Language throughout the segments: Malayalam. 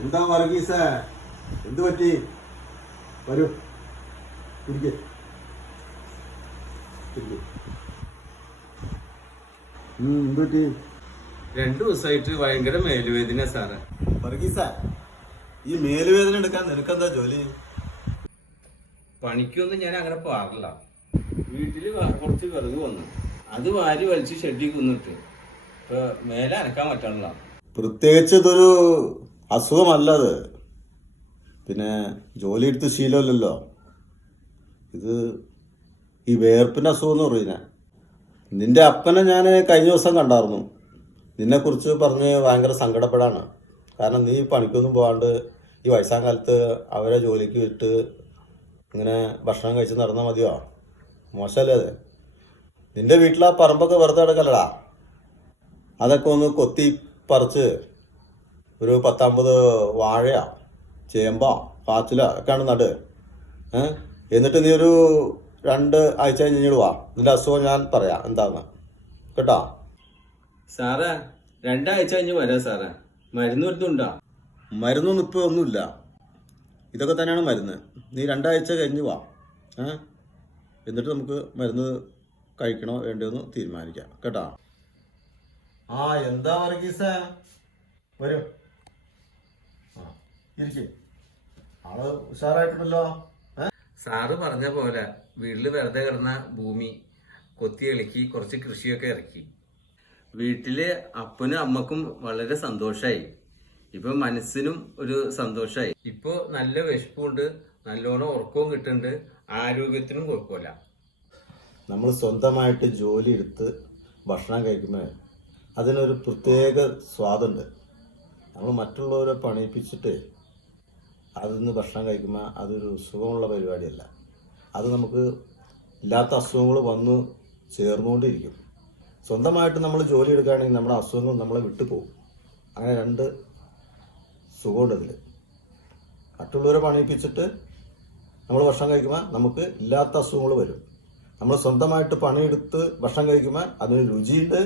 എന്താ വർഗീസ, എന്തു പറ്റി? വരൂ, ഇരിക്ക്. എന്തു പറ്റി? 2 ദിവസമായിട്ട് ഭയങ്കര മേലുവേദന സാറേ. വർഗീസ, ഈ മേലുവേദന എടുക്കാൻ നിനക്കെന്താ ജോലി? പണിക്കൊന്നും ഞാൻ അങ്ങനെ പാടില്ല. വീട്ടില് കുറച്ച് വിറക് വന്നു, അത് വാരി വലിച്ച് ഷെഡിൽ കുന്നിട്ട് ഇപ്പൊ മേലെ അനക്കാൻ പറ്റണില്ല. പ്രത്യേകിച്ച് ഇതൊരു അസുഖമല്ലത്. പിന്നെ ജോലി എടുത്ത് ശീലമില്ലല്ലോ. ഇത് ഈ വേർപ്പിന്റെ അസുഖം എന്ന് പറയുന്നത്. നിന്റെ അപ്പനെ ഞാൻ കഴിഞ്ഞ ദിവസം കണ്ടായിരുന്നു. നിന്നെക്കുറിച്ച് പറഞ്ഞ് ഭയങ്കര സങ്കടപ്പെടാണ്. കാരണം നീ പണിക്കൊന്നും പോകാണ്ട് ഈ വയസ്സാം കാലത്ത് അവരെ ജോലിക്ക് വിട്ട് ഇങ്ങനെ ഭക്ഷണം കഴിച്ച് നടന്നാൽ മതിയോ? മോശമല്ലേ അത്? നിന്റെ വീട്ടിലെ പറമ്പൊക്കെ വെറുതെ കിടക്കല്ലടാ. അതൊക്കെ ഒന്ന് കൊത്തി പറിച്ച് ഒരു 10-50 വാഴയോ ചേമ്പോ കാച്ചിലോ ഒക്കെയാണ് നട്. എന്നിട്ട് നീ ഒരു 2 ആഴ്ച കഴിഞ്ഞിട്ട് വാ. നിന്റെ അസുഖം ഞാൻ പറയാം എന്താന്ന്, കേട്ടോ? സാറേ 2 ആഴ്ച കഴിഞ്ഞ് വരാം സാറേ. മരുന്ന് എടുത്തുണ്ടോ? മരുന്നൊന്നും ഇപ്പോൾ ഒന്നുമില്ല. ഇതൊക്കെ തന്നെയാണ് മരുന്ന്. നീ 2 ആഴ്ച കഴിഞ്ഞ് വാ. എന്നിട്ട് നമുക്ക് മരുന്ന് കഴിക്കണോ വേണ്ടോന്ന് തീരുമാനിക്കാം, കേട്ടോ? എന്താ വർഗീസ, വരൂ. ഇരിക്കേ. ആള് ഉഷാറായിട്ടുണ്ടല്ലോ. സാറ് പറഞ്ഞ പോലെ വീട്ടില് വെറുതെ കിടന്ന ഭൂമി കൊത്തി ഇളക്കി കുറച്ച് കൃഷിയൊക്കെ ഇറക്കി. വീട്ടില് അപ്പനും അമ്മക്കും വളരെ സന്തോഷായി. ഇപ്പൊ മനസ്സിനും ഒരു സന്തോഷായി. ഇപ്പൊ നല്ല വിശപ്പുണ്ട്, നല്ലോണം ഉറക്കവും കിട്ടുന്നുണ്ട്, ആരോഗ്യത്തിനും കുഴപ്പമില്ല. നമ്മൾ സ്വന്തമായിട്ട് ജോലി എടുത്ത് ഭക്ഷണം കഴിക്കുമ്പോൾ അതിനൊരു പ്രത്യേക സ്വാദുണ്ട്. നമ്മൾ മറ്റുള്ളവരെ പണിയിപ്പിച്ചിട്ട് അതിൽ നിന്ന് ഭക്ഷണം കഴിക്കുമ്പോൾ അതൊരു സുഖമുള്ള പരിപാടിയല്ല. അത് നമുക്ക് ഇല്ലാത്ത അസുഖങ്ങൾ വന്ന് ചേർന്നുകൊണ്ടിരിക്കും. സ്വന്തമായിട്ട് നമ്മൾ ജോലി എടുക്കുകയാണെങ്കിൽ നമ്മുടെ അസുഖങ്ങൾ നമ്മളെ വിട്ടുപോകും. അങ്ങനെ 2 സുഖമുണ്ട് ഇതിൽ. മറ്റുള്ളവരെ പണിയിപ്പിച്ചിട്ട് നമ്മൾ ഭക്ഷണം കഴിക്കുമ്പോൾ നമുക്ക് ഇല്ലാത്ത അസുഖങ്ങൾ വരും. നമ്മൾ സ്വന്തമായിട്ട് പണിയെടുത്ത് ഭക്ഷണം കഴിക്കുമ്പോൾ അതിന് രുചിയുണ്ട്,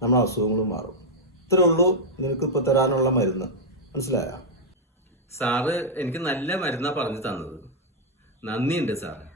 നമ്മുടെ അസുഖങ്ങളും മാറും. ഇത്രേ ഉള്ളൂ നിനക്കിപ്പോൾ തരാനുള്ള മരുന്ന്. മനസ്സിലായോ? സാറ് എനിക്ക് നല്ല മരുന്നാ പറഞ്ഞു തന്നത്. നന്ദിയുണ്ട് സാറ്.